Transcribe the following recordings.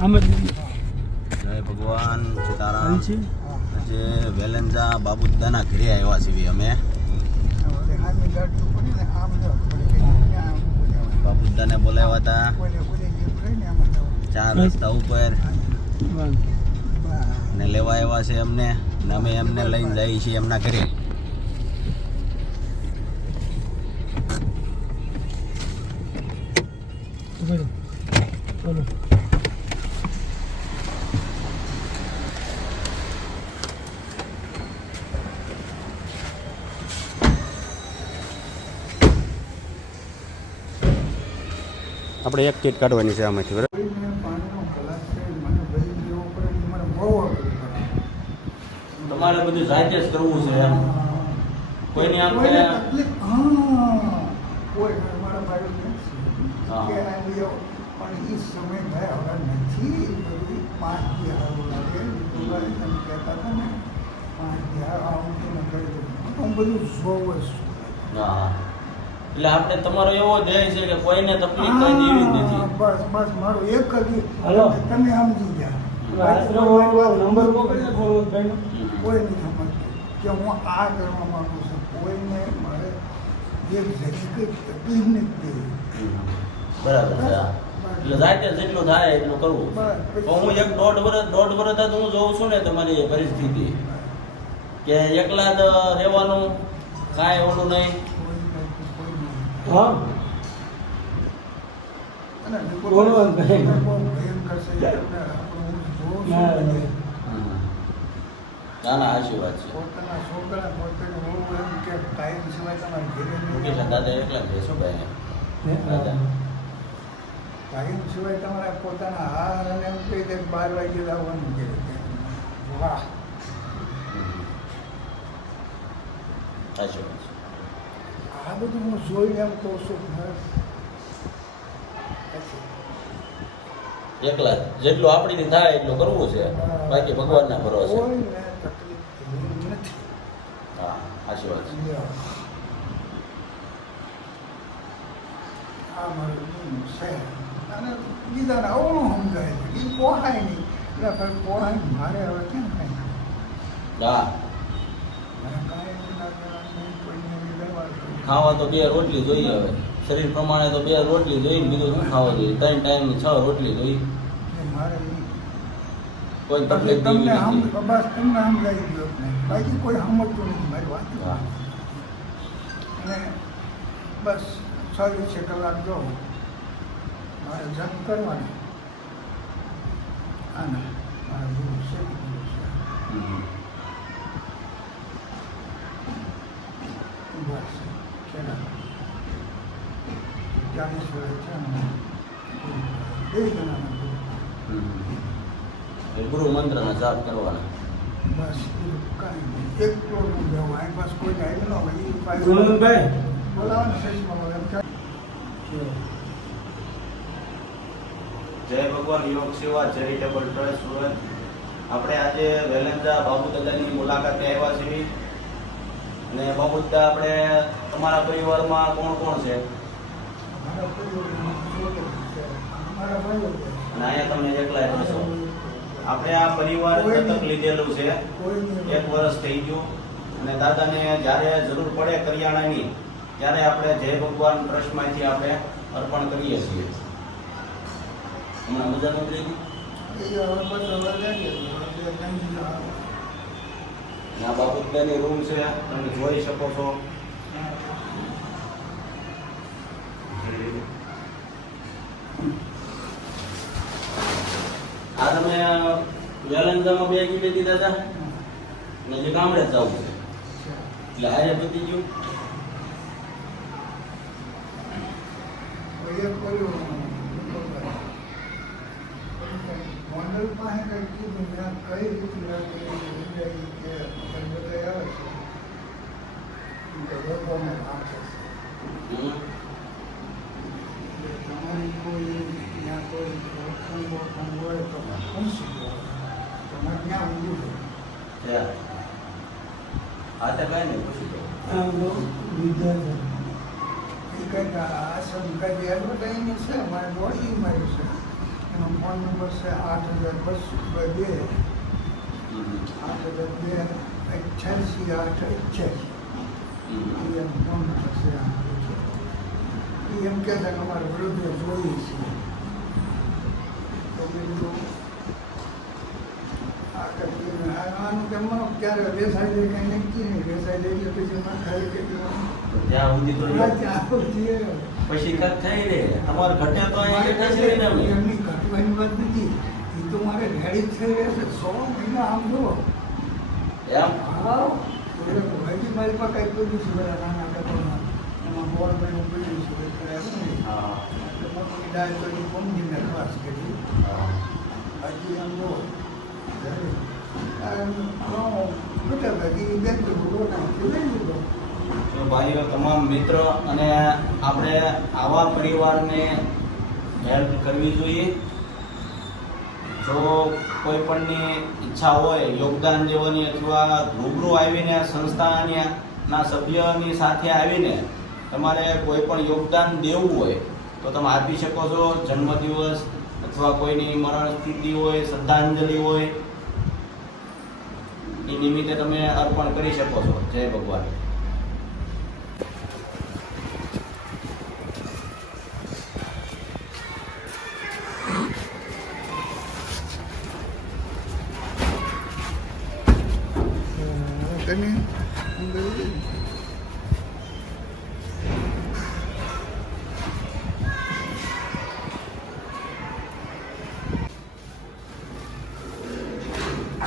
જય ભગવાન સીતારામ. આજે વેલંજા બાબુદાના ઘરે આવ્યા છીએ અમે. બાબુદાને બોલાવ્યા હતા 4 રસ્તા ઉપર ને લેવા આવ્યા છે અમને, ને અમે એમને લઈને જઈએ છીએ એમના ઘરે. આપણે એક ટીટ કાઢવાની છે આમાંથી, બરાબર? તમારે બધું જાતે જ કરવું છે એમ, કોઈની આમ કોઈ મારા ભાઈ પણ એ સમય ભાઈ હવે નથી. બધું 5 દી આવું લાગે તમે કહેતા હતા ને 5 દી આવું તો કરી દઉં હું બધું જોઉં જ છું. હા, એટલે આપણે તમારો એવો ધ્યેય છે કે કોઈને તકલીફ કઈ દેવી જ નથી. બસ બસ મારું એક જ તમે સમજી ગયા. નંબર કોઈ નહીં સમજતું કે હું આ કરવા માંગુ છું. કોઈને મારે એક જરી તકલીફ નથી દેવી. બરાબર છે. એટલે જાતે જેટલું થાય એટલું કરવું. હું એક દોઢ વર્ષ હું જોઉં છું ને તમારી પરિસ્થિતિ કે એકલા જ રહેવાનું, કાંઈ ઓલું નહીં. ના ના આશીર્વાદ છે. પોતાના છોકરા પોતાને બહુ એમ કે ટાઈમ સિવાય તમારે ઘરે દાદા એકલા છે. શું કહે દાદા? ટાઈમ સિવાય તમારે પોતાના હાર અને એમ કહી દે 12 વાગે લાવવાનું કે વાહ આશીર્વાદ. આ બધું હું જોઈને એમ કહું છું એકલા જેટલું આપણીથી થાય એટલું કરવું છે, બાકી ભગવાનના ભરોસે. તકલીફ નથી. હા આશીર્વાદ. આ મારું છે અને બીજાને અવળું સમજાય છે એ પોહાય નહીં. એટલે ભાઈ પોહાય મારે હવે કેમ થાય? હા ખાવા તો 2 રોટલી જોઈએ. હવે શરીર પ્રમાણે તો 2 રોટલી જોઈએ, બીજું શું ખાવા જોઈએ? 3 ટાઈમની 6 રોટલી જોઈએ. કોઈ તકલીફ તમને બસ તમને સમજાઈ ગયો બાકી કોઈ સમજતું નથી મારી વાત. અને બસ 6 કલાક જો મારે જપ કરવાની. આને મારા ગુરુ છે. બસ 40 વર્ષ છે ને ગુરુ મંત્રના જાપ કરવાના. બસ કાંઈ નહીં. એક કરોડ જવું આ બસ કોઈ જાય ન હોય બોલાવવાનું છે. જય ભગવાન યોગ સેવા ચેરિટેબલ ટ્રસ્ટ સુરત. આપણે આજે વેલંજા બાબુદાદાની મુલાકાતે આવ્યા છીએ. અને બાબુદા, આપણે તમારા પરિવારમાં કોણ કોણ છે? અને અહીંયા તમે એકલા રહો છો. આપણે આ પરિવાર દત્તક લીધેલું છે. 1 વર્ષ થઈ ગયું. અને દાદાને જ્યારે જરૂર પડે કરિયાણાની ત્યારે આપણે જય ભગવાન ટ્રસ્ટમાંથી આપણે અર્પણ કરીએ છીએ. હમણાં મજા નથી રહી. આ બાબુદાની રૂમ છે, તમે જોઈ શકો છો. આ તમે વેલંજામાં 2 ગીતે દીધા હતા ને જે ગામડે જ જવું છે એટલે હારે પતી ગયું. મોડલ પાસે કઈ કીધું કઈ રીતે તમારી કોઈ ત્યાં કોઈ હોય તો પૂછી લો. તમારે ત્યાં ઊંધું છે આ તો કઈ નહીં પૂછી લો. કંઈક આ સબ કંઈક એડવર્ટાઇઝિંગ છે મારે દોડી મારી છે એનો ફોન નંબર છે 8202 88288 એ ફોન નંબર છે. એ એમ કહે છે કે અમારે વૃદ્ધો જોઈએ છીએ. તો બીજું આનું કે મને ક્યારે બેસાડી દે કંઈ નક્કી નહીં. બેસાડી દે એટલે પછી મને ખાલી કે ત્યાં સુધી તો ત્યાં સુધી પછી કટ થઈ રે તમારે ઘટે તો અહીંયા થશે ને એમની ઘટવાની વાત નથી. એ તો મારે રેડી જ થઈ રહેશે 100 મહિના આમ જો એમ હા હજી મારી પાસે કંઈક કર્યું છે બધા નાના ટકોરમાં એમાં બોલ મેં કર્યું છે એટલે હા મોટી ડાય કરી કોમજીને ખાસ કરી હજી આમ જો બેટા ભાઈ બેન તો લઈ લીધો. તો ભાઈઓ તમામ મિત્રો અને આપણે આવા પરિવારને હેલ્પ કરવી જોઈએ. જો કોઈ પણની ઈચ્છા હોય યોગદાન દેવાની અથવા રૂબરૂ આવીને સંસ્થાના સભ્યની સાથે આવીને તમારે કોઈ પણ યોગદાન દેવું હોય તો તમે આપી શકો છો. જન્મદિવસ અથવા કોઈની મરણ સ્થિતિ હોય, શ્રદ્ધાંજલિ હોય, એ નિમિત્તે તમે અર્પણ કરી શકો છો. જય ભગવાન.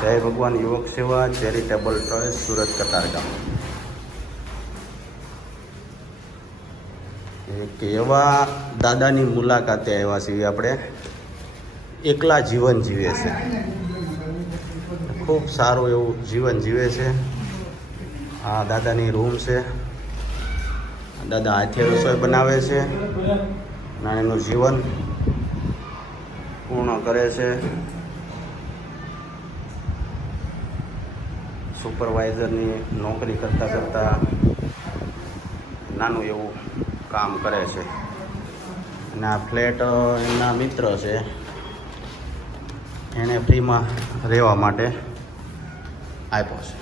જય ભગવાન યુવક સેવા ચેરિટેબલ ટ્રસ્ટ સુરત કતારગામ. એક એવા દાદાની મુલાકાતે આવ્યા છીએ આપણે. એકલા જીવન જીવે છે, ખૂબ સારું એવું જીવન જીવે છે. આ દાદાની રૂમ છે. દાદા હાથે રસોઈ બનાવે છે અને એનું જીવન પૂર્ણ કરે છે. સુપરવાઇઝરની નોકરી કરતાં કરતાં નાનું એવું કામ કરે છે. અને આ ફ્લેટ એમના મિત્ર છે, એને ફ્રીમાં રહેવા માટે આપ્યો છે.